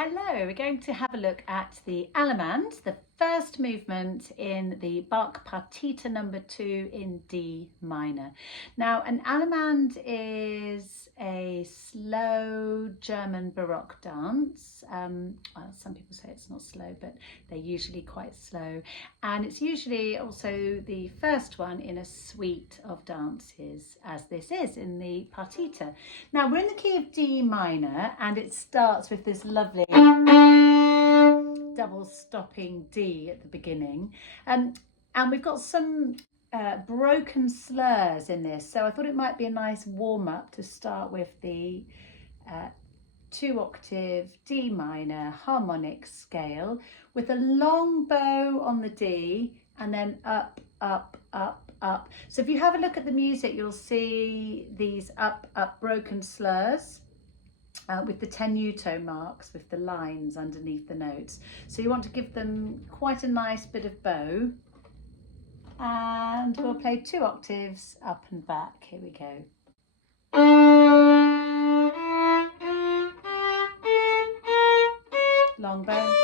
Hello, we're going to have a look at the Allemanda, the first movement in the Bach Partita number 2 in D minor. Now, an Allemanda is a slow German Baroque dance. Well, some people say it's not slow, but they're usually quite slow. And it's usually also the first one in a suite of dances, as this is in the Partita. Now, we're in the key of D minor, and it starts with this lovely double stopping D at the beginning, and we've got some broken slurs in this, so I thought it might be a nice warm-up to start with the 2-octave D minor harmonic scale with a long bow on the D and then up, up, up, up. So if you have a look at the music, you'll see these up, up broken slurs with the tenuto marks with the lines underneath the notes. So you want to give them quite a nice bit of bow, and we'll play 2 octaves up and back. Here we go. Long bow.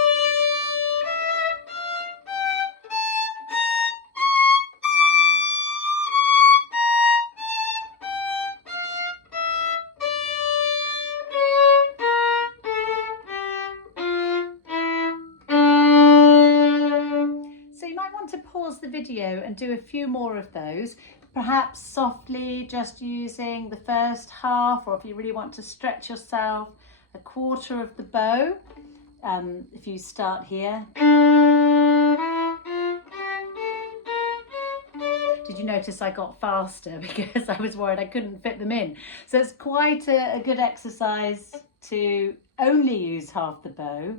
To pause the video and do a few more of those, perhaps softly, just using the first half, or if you really want to stretch yourself, a quarter of the bow. If you start here. Did you notice I got faster because I was worried I couldn't fit them in? So it's quite a good exercise to only use half the bow.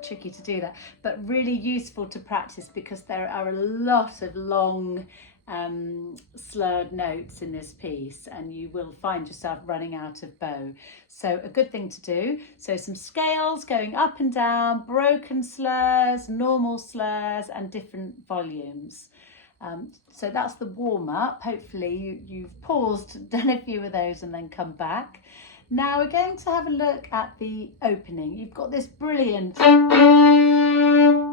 Tricky to do that, but really useful to practice because there are a lot of long slurred notes in this piece, and you will find yourself running out of bow. So a good thing to do. So some scales going up and down, broken slurs, normal slurs, and different volumes. So that's the warm-up. Hopefully you've paused, done a few of those, and then come back. Now we're going to have a look at the opening. You've got this brilliant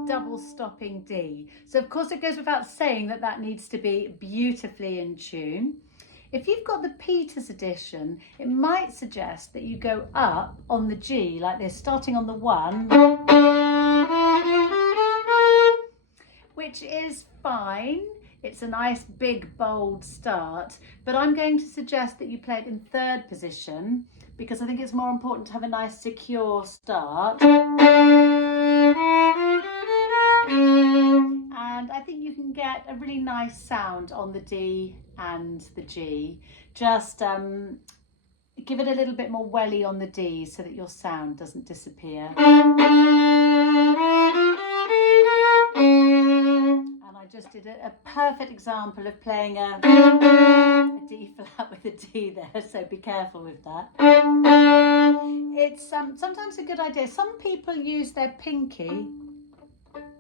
double stopping D. So of course it goes without saying that that needs to be beautifully in tune. If you've got the Peters edition, it might suggest that you go up on the G like this, starting on the 1, which is fine. It's a nice big bold start, but I'm going to suggest that you play it in 3rd position because I think it's more important to have a nice secure start. And I think you can get a really nice sound on the D and the G. Just give it a little bit more welly on the D so that your sound doesn't disappear. Just did a perfect example of playing a D flat with a D there, so be careful with that. It's sometimes a good idea. Some people use their pinky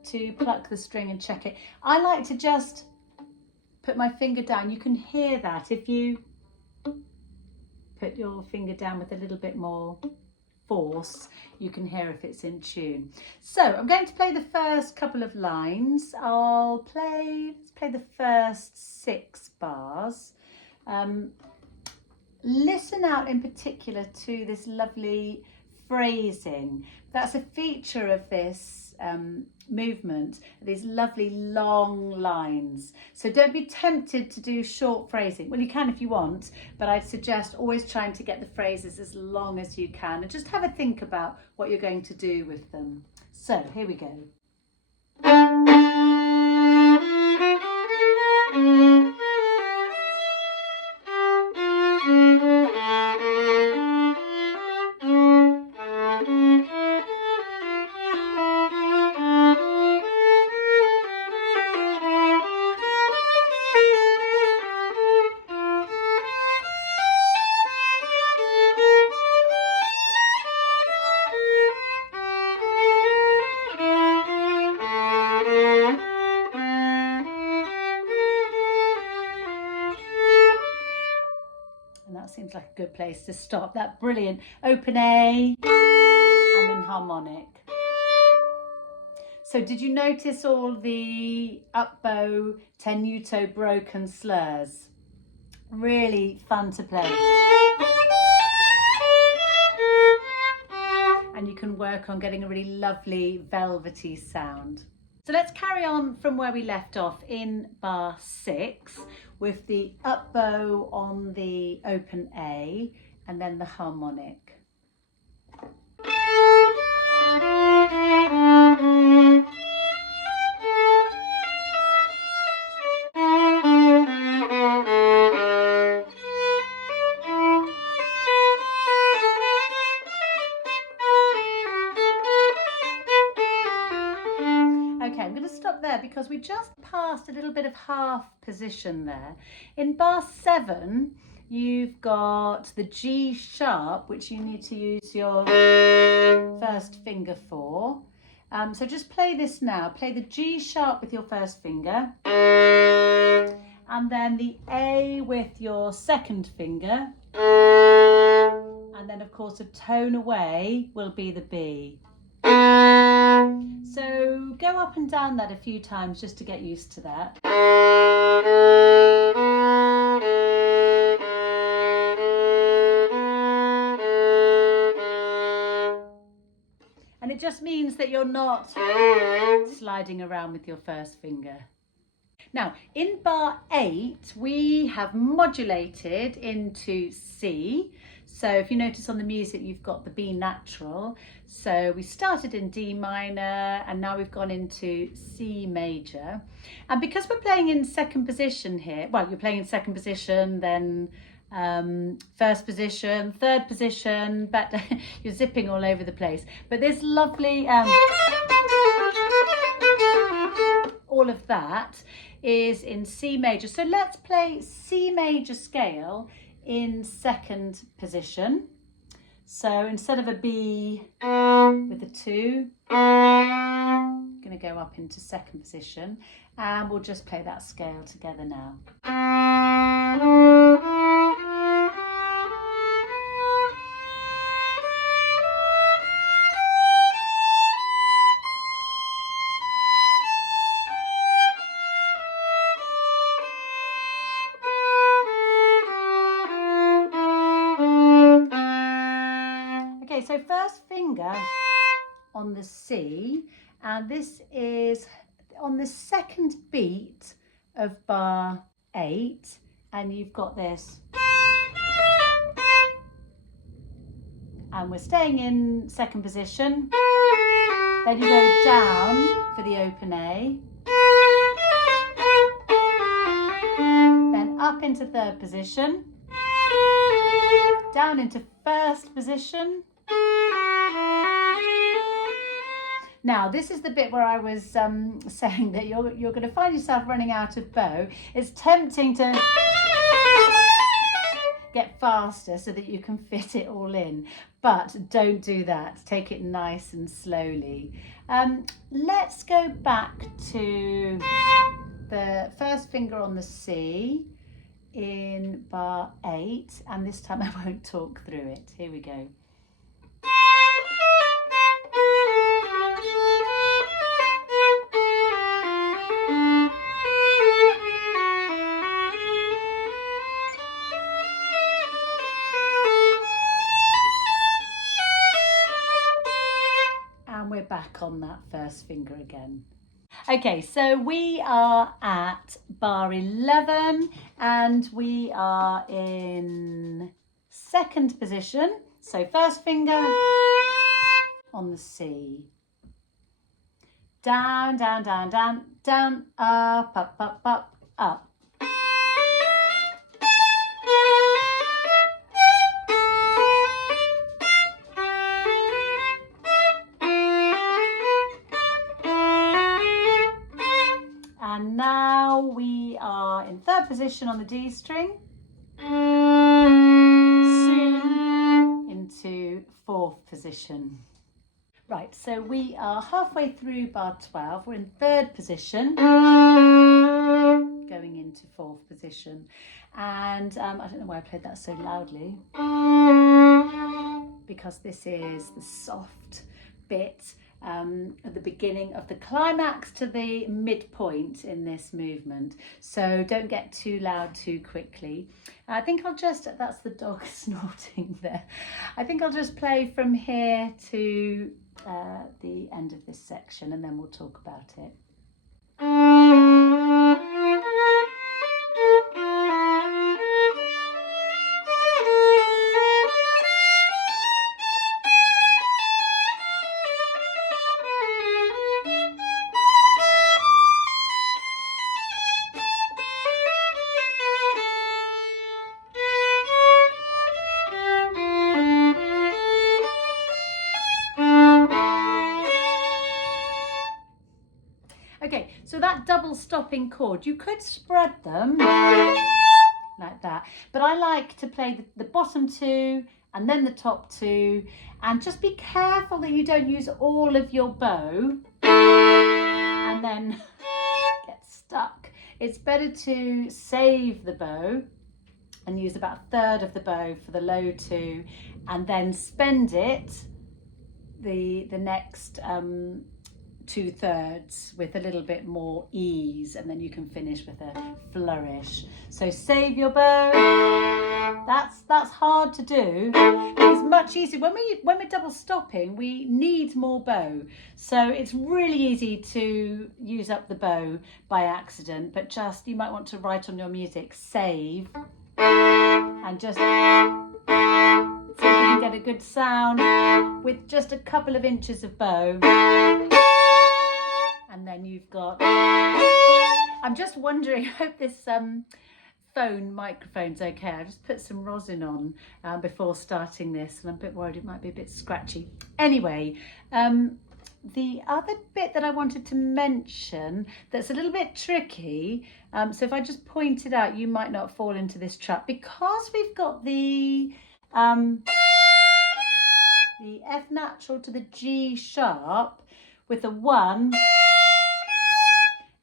to pluck the string and check it. I like to just put my finger down. You can hear that if you put your finger down with a little bit more force, you can hear if it's in tune. So I'm going to play the first couple of lines. Let's play the first 6 bars. Listen out in particular to this lovely phrasing. That's a feature of this movement, these lovely long lines. So don't be tempted to do short phrasing. Well, you can if you want, but I'd suggest always trying to get the phrases as long as you can and just have a think about what you're going to do with them. So here we go. And that seems like a good place to stop. That brilliant. Open A and then harmonic. So did you notice all the up bow, tenuto, broken slurs? Really fun to play. And you can work on getting a really lovely velvety sound. So let's carry on from where we left off in bar 6 with the up bow on the open A and then the harmonic. Okay, I'm going to stop there because we just passed a little bit of half position there. In bar 7, you've got the G sharp, which you need to use your first finger for. So just play this now. Play the G sharp with your first finger. And then the A with your second finger. And then, of course, a tone away will be the B. So go up and down that a few times just to get used to that. And it just means that you're not sliding around with your first finger. Now, in bar 8, we have modulated into C. So if you notice on the music, you've got the B natural. So we started in D minor and now we've gone into C major. And because we're playing in second position here, well, you're playing in second position, then first position, third position, but you're zipping all over the place. But this lovely, all of that is in C major. So let's play C major scale in second position. So instead of a B with a 2, I'm going to go up into second position and we'll just play that scale together now. So first finger on the C, and this is on the second beat of bar 8, and you've got this. And we're staying in second position. Then you go down for the open A. Then up into third position. Down into first position. Now, this is the bit where I was saying that you're going to find yourself running out of bow. It's tempting to get faster so that you can fit it all in, but don't do that. Take it nice and slowly. Let's go back to the first finger on the C in bar 8, and this time I won't talk through it. Here we go. Back on that first finger again. Okay, so we are at bar 11 and we are in second position. So first finger on the C. Down, down, down, down, down, up, up, up, up, up. And now we are in third position on the D string. C into fourth position. Right, so we are halfway through bar 12. We're in third position. going into fourth position. And I don't know why I played that so loudly, because this is the soft bit at the beginning of the climax to the midpoint in this movement. So don't get too loud too quickly. I think I'll just, that's the dog snorting there. I think I'll just play from here to the end of this section, and then we'll talk about it. Okay, so that double stopping chord, you could spread them like that, but I like to play the bottom two and then the top two, and just be careful that you don't use all of your bow and then get stuck. It's better to save the bow and use about a third of the bow for the low two, and then spend it the next 2/3 with a little bit more ease, and then you can finish with a flourish. So save your bow. That's hard to do. It's much easier when we're double stopping. We need more bow, so it's really easy to use up the bow by accident. But just, you might want to write on your music, save, and just see if you can get a good sound with just a couple of inches of bow. And then you've got, I'm just wondering, I hope this phone microphone's okay. I just put some rosin on before starting this, and I'm a bit worried it might be a bit scratchy. Anyway, the other bit that I wanted to mention that's a little bit tricky, so if I just point it out, you might not fall into this trap, because we've got the F natural to the G sharp with a 1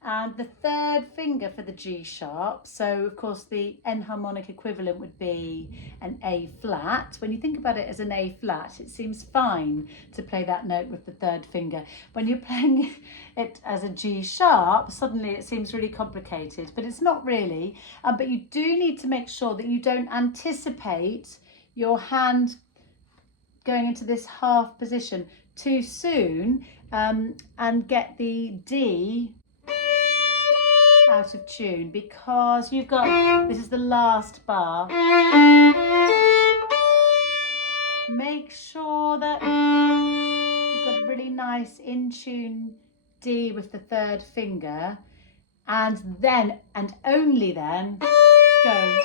and the third finger for the G sharp. So of course the enharmonic equivalent would be an A flat. When you think about it as an A flat, it seems fine to play that note with the third finger. When you're playing it as a G sharp, suddenly it seems really complicated, but it's not really. But you do need to make sure that you don't anticipate your hand going into this half position too soon, and get the D out of tune, because you've got, this is the last bar. Make sure that you've got a really nice in tune D with the third finger, and then, and only then, go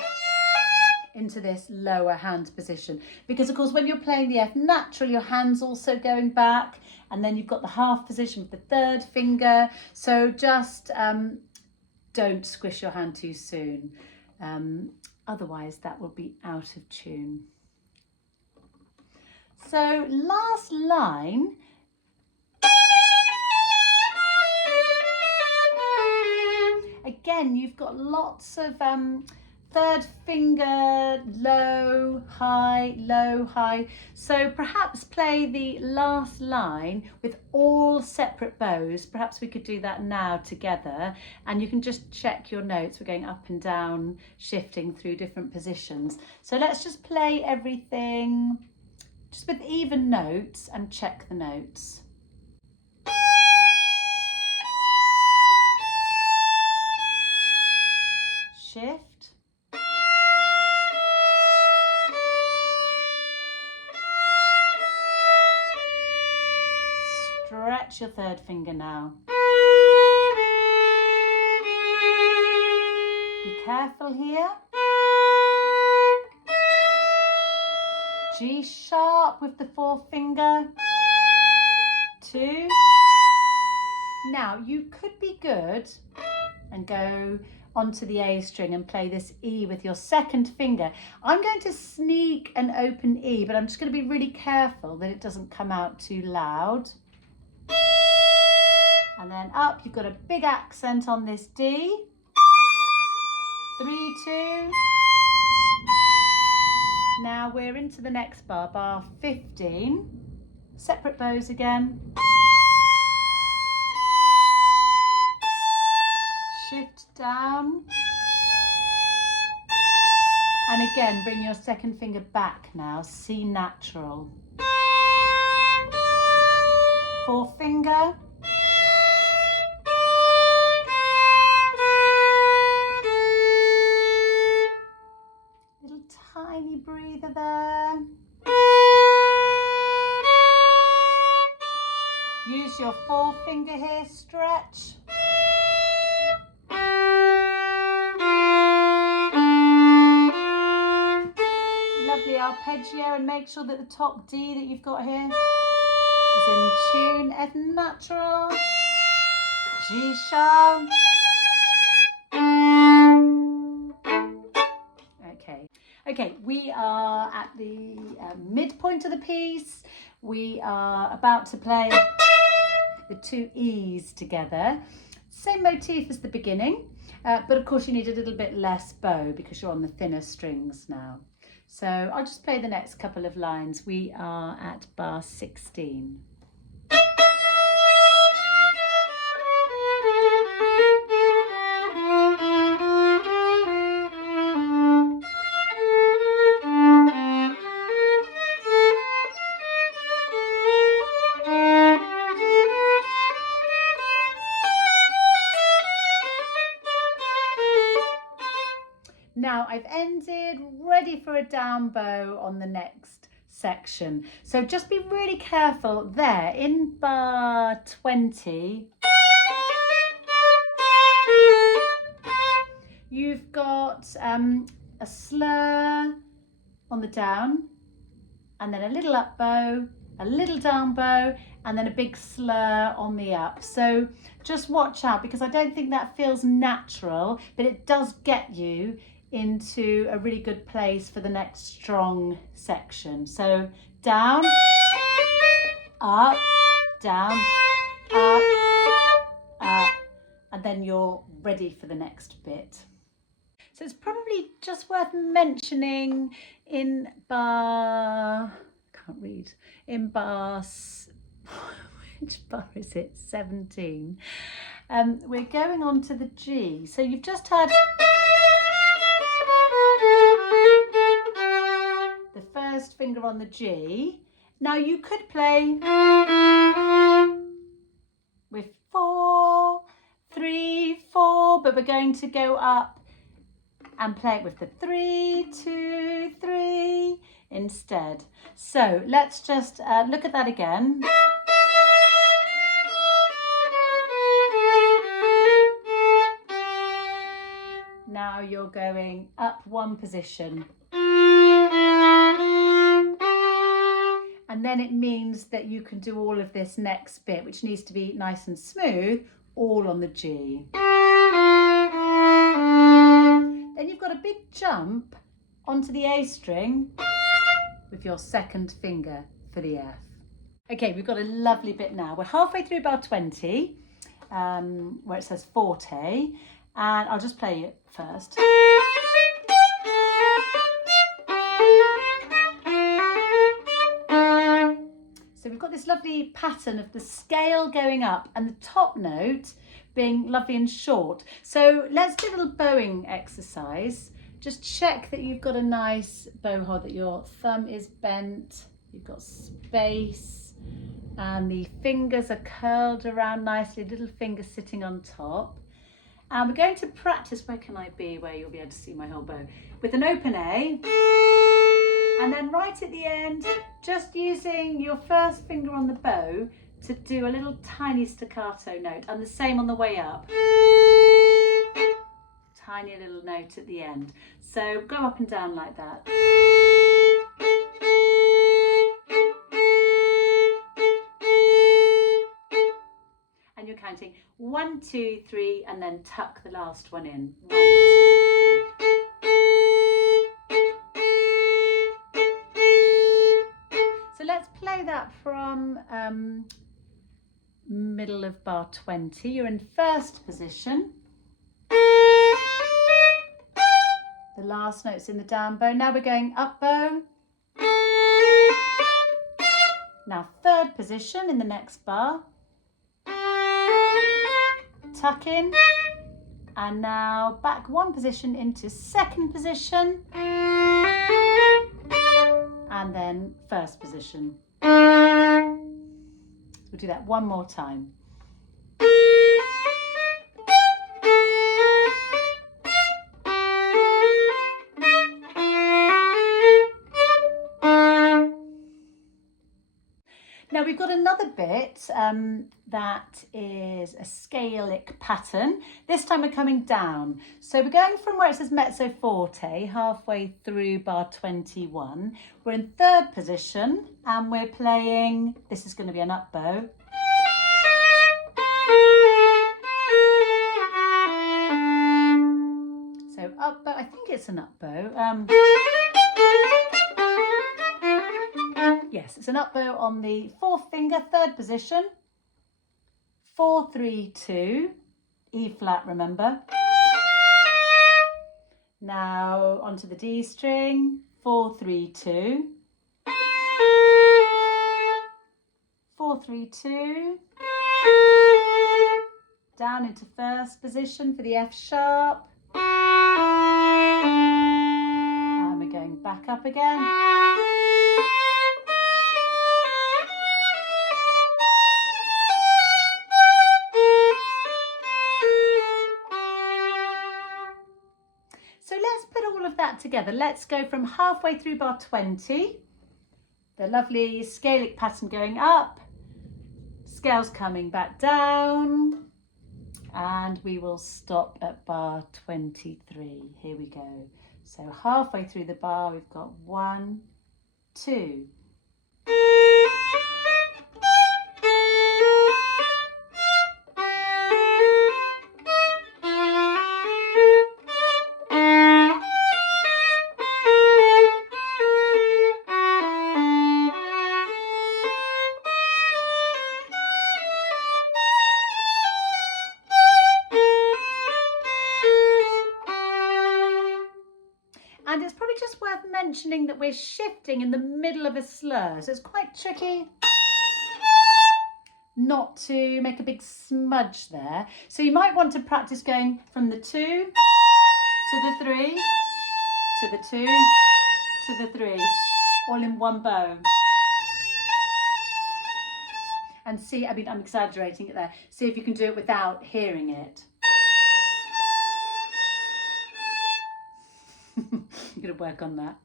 into this lower hand position, because of course when you're playing the F natural, your hand's also going back, and then you've got the half position with the third finger. So just don't squish your hand too soon, otherwise that will be out of tune. So last line, again you've got lots of third finger, low, high. So perhaps play the last line with all separate bows. Perhaps we could do that now together, and you can just check your notes. We're going up and down, shifting through different positions. So let's just play everything just with even notes and check the notes. Shift. Stretch your third finger now. Be careful here. G sharp with the fourth finger. 2. Now you could be good and go onto the A string and play this E with your second finger. I'm going to sneak an open E, but I'm just going to be really careful that it doesn't come out too loud. And then up, you've got a big accent on this D. 3, 2. Now we're into the next bar, bar 15. Separate bows again. Shift down. And again, bring your second finger back now, C natural. 4th finger. Little tiny breather there. Use your 4th finger here, stretch. Lovely arpeggio, and make sure that the top D that you've got here is in tune. F natural, G sharp. Okay, we are at the midpoint of the piece. We are about to play the 2 E's together. Same motif as the beginning, but of course you need a little bit less bow because you're on the thinner strings now. So I'll just play the next couple of lines. We are at bar 16. Now I've ended, ready for a down bow on the next section. So just be really careful there in bar 20. You've got a slur on the down, and then a little up bow, a little down bow, and then a big slur on the up. So just watch out, because I don't think that feels natural, but it does get you into a really good place for the next strong section. So down, up, down, up, up, and then you're ready for the next bit. So it's probably just worth mentioning in bar, can't read, in bar, which bar is it? 17. We're going on to the G. So you've just had the first finger on the G. Now you could play with 4, 3, 4, but we're going to go up and play it with the 3, 2, 3 instead. So let's just look at that again. Now you're going up 1 position. And then it means that you can do all of this next bit, which needs to be nice and smooth, all on the G. Then you've got a big jump onto the A string with your second finger for the F. Okay, we've got a lovely bit now. We're halfway through bar 20, where it says forte, and I'll just play it first. So we've got this lovely pattern of the scale going up and the top note being lovely and short. So let's do a little bowing exercise. Just check that you've got a nice bow hold, that your thumb is bent, you've got space, and the fingers are curled around nicely, little finger sitting on top. And we're going to practice, where can I be, where you'll be able to see my whole bow, with an open A. And then right at the end, just using your first finger on the bow to do a little tiny staccato note, and the same on the way up. Tiny little note at the end. So go up and down like that. And you're counting 1, 2, 3, and then tuck the last one in. 1, 2, 3. So let's play that from middle of bar 20. You're in first position. last note's in the down bow. Now we're going up bow. Now third position in the next bar. Tuck in. And now back one position into second position. And then first position. We'll do that one more time. Now we've got another bit that is a scalic pattern. This time we're coming down. So we're going from where it says mezzo forte, halfway through bar 21. We're in third position and we're playing, this is going to be an up bow. So up bow, I think it's an up bow. Yes, it's an up bow on the fourth finger, third position. 4, 3, 2, E flat, remember. Now onto the D string, 4, 3, 2. 4, 3, 2. Down into first position for the F sharp. And we're going back up again. So let's put all of that together. Let's go from halfway through bar 20, the lovely scalic pattern going up, scales coming back down, and we will stop at bar 23. Here we go. So halfway through the bar, we've got 1, 2. And it's probably just worth mentioning that we're shifting in the middle of a slur. So it's quite tricky not to make a big smudge there. So you might want to practice going from the 2 to the 3, to the 2, to the 3, all in one bow. And see, I mean, I'm exaggerating it there. See if you can do it without hearing it. I'm going to work on that.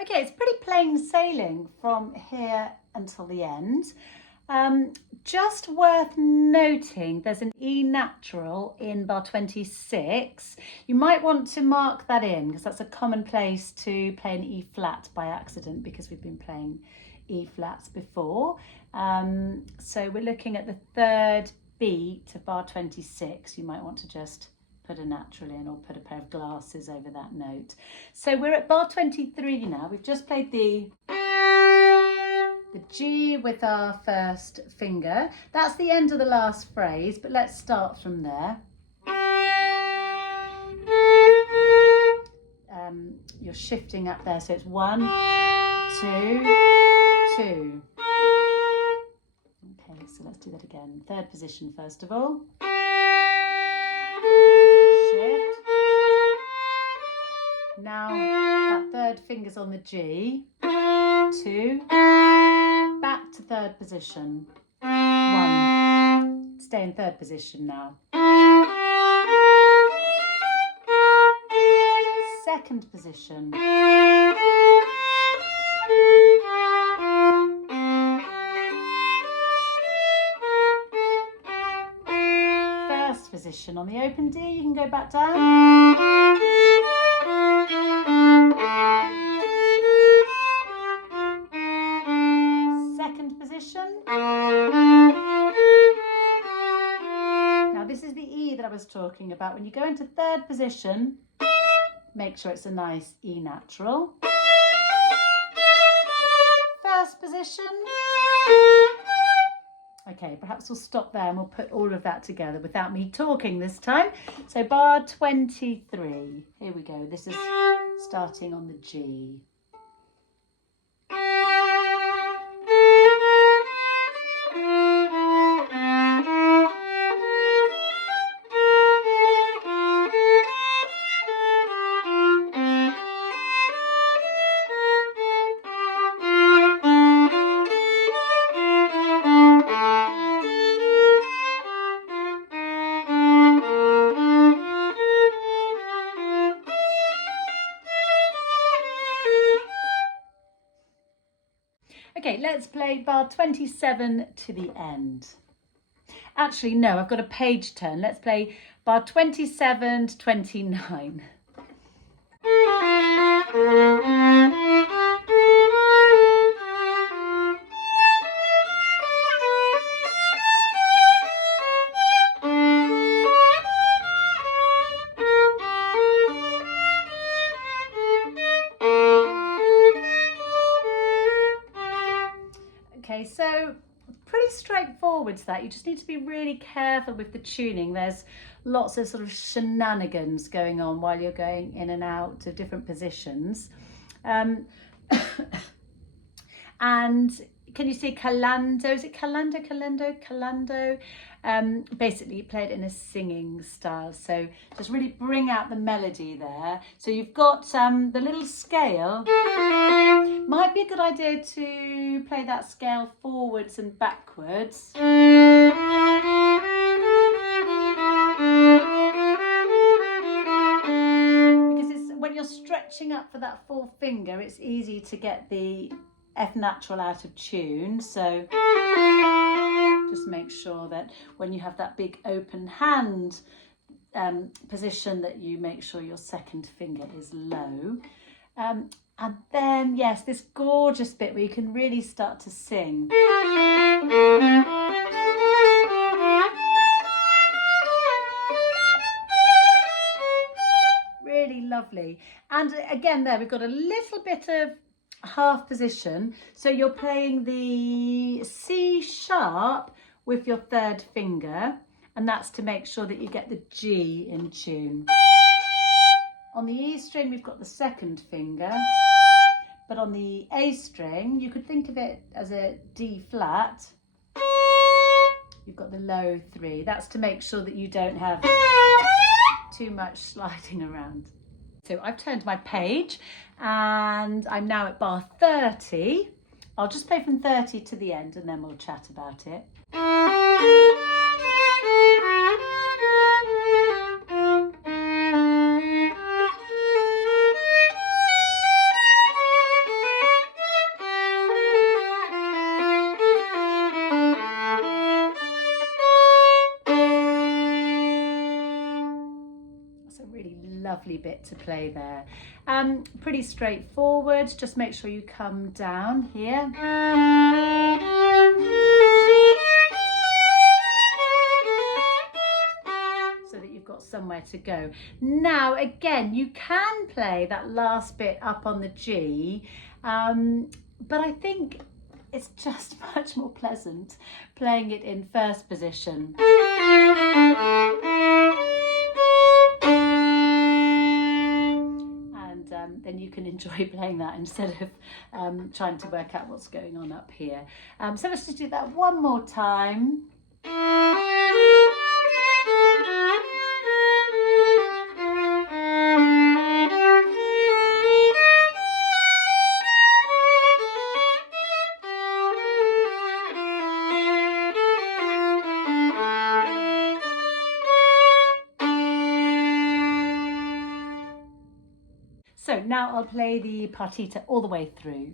Okay, it's pretty plain sailing from here until the end. Just worth noting, there's an E natural in bar 26. You might want to mark that in because that's a common place to play an E flat by accident because we've been playing E flats before. So we're looking at the third beat of bar 26. You might want to just put a natural in or put a pair of glasses over that note. So we're at bar 23 now. We've just played the G with our first finger. That's the end of the last phrase, but let's start from there. You're shifting up there, so it's 1, 2, 2. Okay, so let's do that again. Third position first of all. Shift. Now that third finger's on the G. 2. Back to third position. 1. Stay in third position now. Second position. First position on the open D, you can go back down. Second position. Now this is the E that I was talking about. When you go into third position, make sure it's a nice E natural. First position. Okay, perhaps we'll stop there and we'll put all of that together without me talking this time. So bar 23, here we go. This is starting on the G. Okay, let's play bar 27 to the end. Actually, no, I've got a page turn. Let's play bar 27 to 29. Okay, so pretty straightforward to that. You just need to be really careful with the tuning. There's lots of sort of shenanigans going on while you're going in and out to different positions. And can you see calando? Is it calando, calendo, calando? Basically, you play it in a singing style. So just really bring out the melody there. So you've got the little scale. Might be a good idea to play that scale forwards and backwards. Because when you're stretching up for that fourth finger, it's easy to get the F natural out of tune. So just make sure that when you have that big open hand position, that you make sure your second finger is low. And then, yes, this gorgeous bit where you can really start to sing. Really lovely. And again there, we've got a little bit of half position. So you're playing the C sharp with your third finger, and that's to make sure that you get the G in tune. On the E string, we've got the second finger, but on the A string, you could think of it as a D flat. You've got the low 3. That's to make sure that you don't have too much sliding around. So I've turned my page and I'm now at bar 30. I'll just play from 30 to the end and then we'll chat about it. Lovely bit to play there. Pretty straightforward. Just make sure you come down here. So that you've got somewhere to go. Now again, you can play that last bit up on the G, but I think it's just much more pleasant playing it in first position. Then you can enjoy playing that instead of trying to work out what's going on up here. So let's just do that one more time. So now I'll play the partita all the way through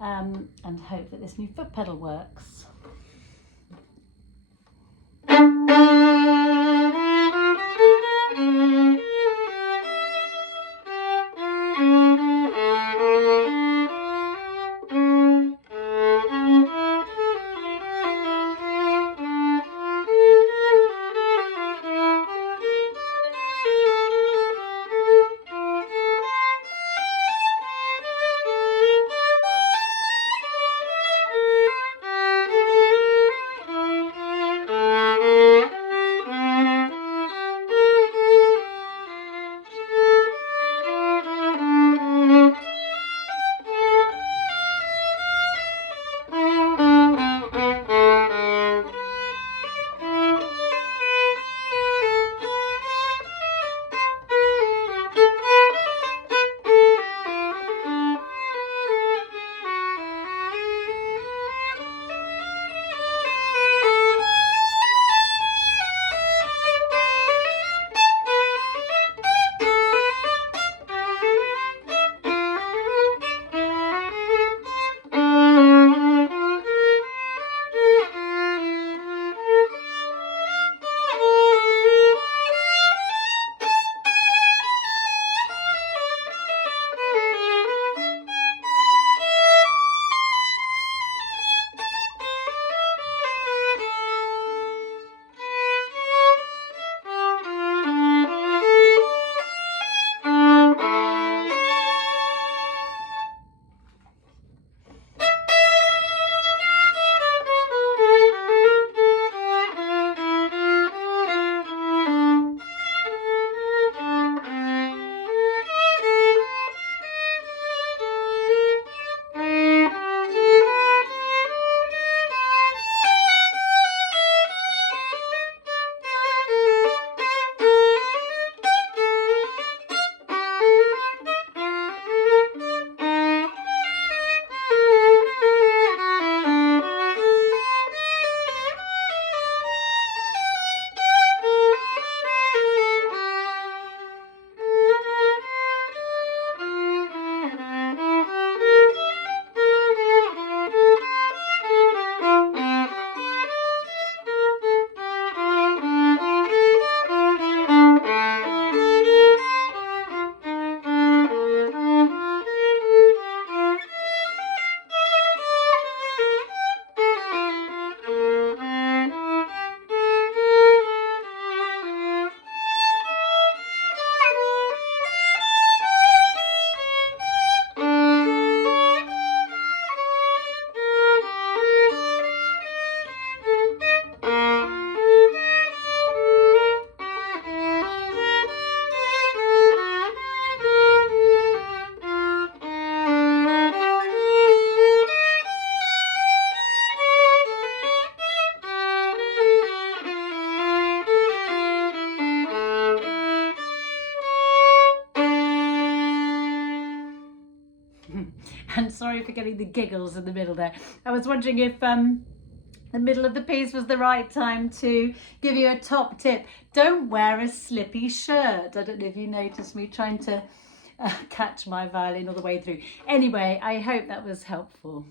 and hope that this new foot pedal works. And sorry for getting the giggles in the middle there. I was wondering if the middle of the piece was the right time to give you a top tip. Don't wear a slippy shirt. I don't know if you noticed me trying to catch my violin all the way through. Anyway, I hope that was helpful.